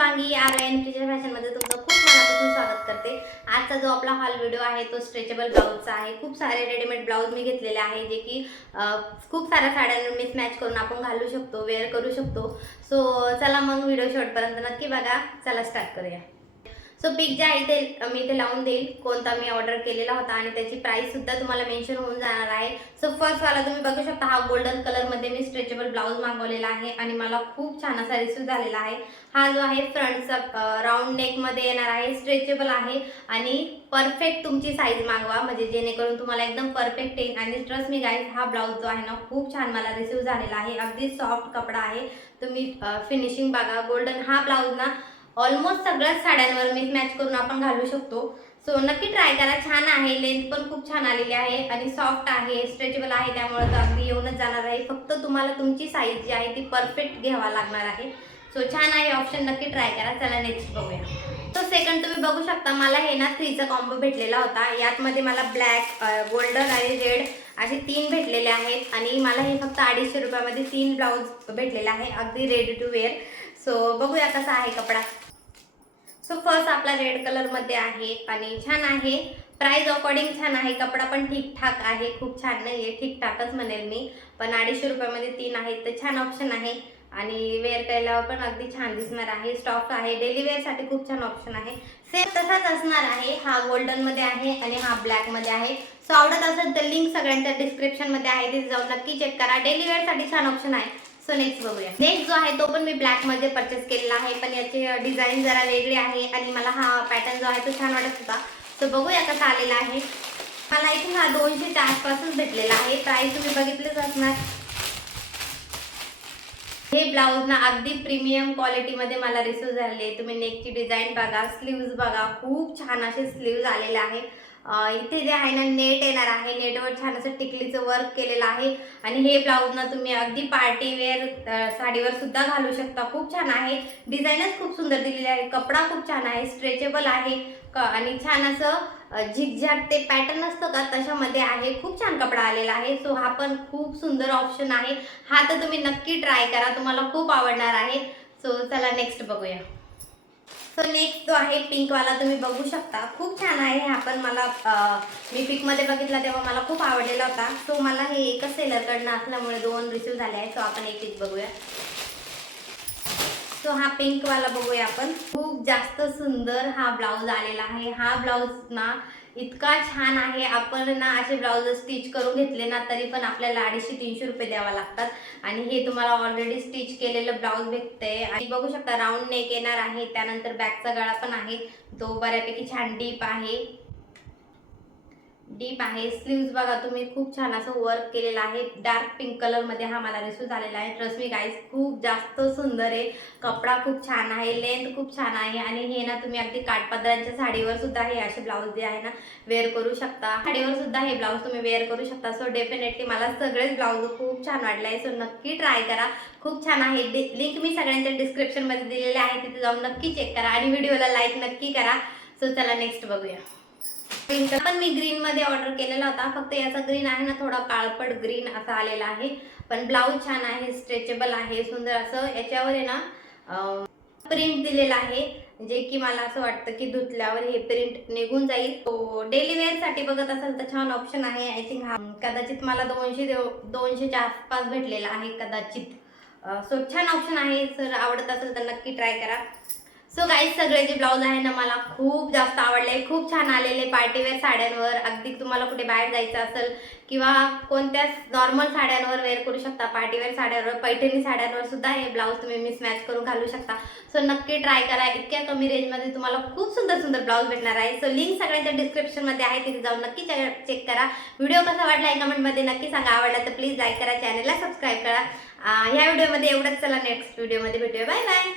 Shubhangi Aryan kitchen फॅशनमध्ये तुमचं खूप मनापासून स्वागत करते। आजचा जो आपला हॉल व्हिडिओ आहे तो स्ट्रेचेबल ब्लाउजचा आहे। खूप सारे रेडीमेड ब्लाउज मी घेतलेले आहे जे की खूप साऱ्या साड्यांवर मिस मॅच करून आपण घालू शकतो, वेअर करू शकतो। सो चला मग व्हिडिओ शेवटपर्यंत नक्की बघा। चला स्टार्ट करूया। सो पिक जे आहे ते मी इथे लावून देईल कोणता मी ऑर्डर केलेला होता आणि त्याची प्राइस सुद्धा तुम्हाला मेन्शन होऊन जाणार आहे। सो फर्स्ट वाला तुम्ही बघू शकता, हा गोल्डन कलर मध्ये मी स्ट्रेचेबल ब्लाउज मागवलेला आहे आणि मला खूप छान असा रिसीव झालेला आहे। हा जो आहे फ्रंटचा राऊंड नेक मध्ये येणार आहे, स्ट्रेचेबल आहे आणि परफेक्ट तुमची साईज मागवा म्हणजे जेणेकरून तुम्हाला एकदम परफेक्ट येईल। आणि ट्रस्ट मी गाईज, हा ब्लाउज जो आहे ना खूप छान मला रिसीव झालेला आहे। अगदी सॉफ्ट कपडा आहे, तुम्ही फिनिशिंग बघा। गोल्डन हा ब्लाउज ना ऑलमोस्ट सगळ्याच साड्यांवर मिस मॅच करून आपण घालू शकतो। सो नक्की ट्राय करा, छान आहे। लेंथ पण खूप छान आलेली आहे आणि सॉफ्ट आहे, स्ट्रेचेबल आहे, त्यामुळे तो अगदी येऊनच जाणार आहे। फक्त तुम्हाला तुमची साईज जी आहे ती परफेक्ट घ्यावा लागणार आहे। सो छान आहे ऑप्शन, नक्की ट्राय करा। चला नेक्स्ट बघूया। तो सेकंड तुम्ही बघू शकता, मला हे ना 3चा कॉम्बो भेटलेला होता। यात मध्ये मला ब्लॅक, गोल्डन आणि रेड असे 3 भेटलेले आहेत आणि मला हे फक्त 250 रुपयामध्ये 3 ब्लाउज भेटलेले आहे, अगदी रेडी टू वेअर। सो बघूया कसा आहे कपडा। सो फर्स्ट आपला रेड कलर मध्ये आहे आणि छान आहे, प्राइस अकॉर्डिंग छान आहे। कपडा पण ठीक ठाक आहे, खूप छान नाहीये, ठीक ठाकच म्हणेल मी। पण 250 रुपयामध्ये 3 आहेत तर छान ऑप्शन आहे आणि वेअर करायला पण अगदी छान दिसणार आहे। स्टॉक आहे, डेली वेअर साठी खूप छान ऑप्शन आहे। सेम तसाच असणार आहे। हा गोल्डन मध्ये आहे आणि हा ब्लॅक मध्ये आहे। सो आवडत असेल तर लिंक सगळ्यांच्या डिस्क्रिप्शन मध्ये आहे, तिथे जाऊन नक्की चेक करा। डेली वेअर साठी छान ऑप्शन आहे। सो नेक्स्ट बघूया। नेक्स्ट जो आहे तो पण मी ब्लॅक मध्ये परचेस केलेला आहे, पण याची डिझाईन जरा वेगळी आहे आणि मला हा पॅटर्न जो आहे तो छान वाटत होता। सो बघूया कसा आलेला आहे। मला इथे हा 200च्या आसपासच भेटलेला आहे। प्राइस तुम्ही बघितलेच असणार। हे ब्लाउज ना अगदी प्रीमियम क्वालिटी मध्ये मला रिसीव झाले। तुम्ही नेकची डिझाईन बघा, स्लीव्ज बघा, खूप छान असे स्लीव्ज आलेले आहे। इथे जे आहे ना नेट येणार आहे, नेटवर छान असं टिकलीचं वर्क केलेलं आहे आणि हे ब्लाउज ना तुम्ही अगदी पार्टी वेअर साडीवर सुद्धा घालू शकता। खूप छान आहे, डिझाईनच खूप सुंदर दिलेली आहे, कपडा खूप छान आहे, स्ट्रेचेबल आहे आणि छान असं झिगझॅग ते पॅटर्न असतं का तशामध्ये आहे। खूप छान कपडा आलेला आहे। सो हा पण खूप सुंदर ऑप्शन आहे, हा तर तुम्ही नक्की ट्राय करा, तुम्हाला खूप आवडणार आहे। सो चला नेक्स्ट बघूया। सो नेक्स्ट जो आहे पिंक वाला तुम्ही बघू शकता, खूप छान आहे। हा पण मला मी पिक मध्ये बघितला तेव्हा मला खूप आवडलेला होता। सो मला हे एकच सेलर कडनं असल्यामुळे 2 रिसीव झाले आहेत। सो आपण एक बघूया। सो हा पिंक वाला बघूया आपण। खूप जास्त सुंदर हा ब्लाउज आलेला आहे। हा ब्लाउज ना इतका छान आहे, आपण ना असे ब्लाउज स्टिच करून घेतले ना तरी पण आपल्याला 250-300 रुपये द्यावा लागतात आणि हे तुम्हाला ऑलरेडी स्टिच केलेलं ब्लाउज भेटतंय। आणि बघू शकता राऊंड नेक येणार आहे, त्यानंतर बॅकचा गळा पण आहे, तो बऱ्यापैकी छान डीप आहे, डीप आहे। स्लीव्स बघा तुम्ही, खूप छान असं वर्क केलेलं आहे। डार्क पिंक कलर मध्ये हा मला रिसीव झालेला आहे। ट्रस्ट मी गाईज, खूप जास्त सुंदर आहे, कपडा खूप छान आहे, लेंथ खूप छान आहे आणि हे ना तुम्ही अगदी काठपदरांच्या साडीवर सुद्धा हे असे ब्लाउज जे आहे ना वेअर करू शकता। साडीवर सुद्धा हे ब्लाउज तुम्ही वेअर करू शकता। सो डेफिनेटली मला सगळेच ब्लाउज खूप छान वाटले आहे। सो नक्की ट्राय करा, खूप छान आहे। लिंक मी सगळ्यांच्या डिस्क्रिप्शन मध्ये दिलेले आहे, तिथे जाऊन नक्की चेक करा आणि व्हिडिओला लाईक नक्की करा। सो चला नेक्स्ट बघूया। पण मी ग्रीन मध्ये ऑर्डर केलेला होता, फक्त याचा ग्रीन आहे ना थोडा काळपट ग्रीन असा आलेला आहे। पण ब्लाउज छान आहे, स्ट्रेचेबल आहे, सुंदर असं याच्यावर आहे ना प्रिंट दिलेला आहे, जे की मला असं वाटतं की धुतल्यावर हे प्रिंट निघून जाईल। तो डेली वेअर साठी बघत असाल तर छान ऑप्शन आहे। आय थिंक हा कदाचित मला 200च्या आसपास भेटलेला आहे कदाचित। सो छान ऑप्शन आहे, जर आवडत असेल तर नक्की ट्राय करा। सो गाईज, सगळे जे ब्लाउज आहे ना मला खूप जास्त आवडले, खूप छान आलेले पार्टीवेअर साड्यांवर। अगदी तुम्हाला कुठे बाहेर जायचं असेल किंवा कोणत्या नॉर्मल साड्यांवर वेअर करू शकता, पार्टीवेअर साड्यांवर, पैठणी साड्यांवर सुद्धा हे ब्लाउज तुम्ही मिसमॅच करून घालू शकता। सो नक्की ट्राय करा, इतक्या कमी रेंजमध्ये तुम्हाला खूप सुंदर सुंदर ब्लाउज भेटणार आहे। सो लिंक सगळ्यांच्या डिस्क्रिप्शन मध्ये आहे, तिथे जाऊन नक्की चेक करा। व्हिडिओ कसा वाटला आहे कमेंटमध्ये नक्की सांगा, आवडला तर प्लीज लाईक करा, चॅनलला सबस्क्राईब करा। ह्या व्हिडिओमध्ये एवढंच, चला नेक्स्ट व्हिडिओमध्ये भेटूया, बाय बाय।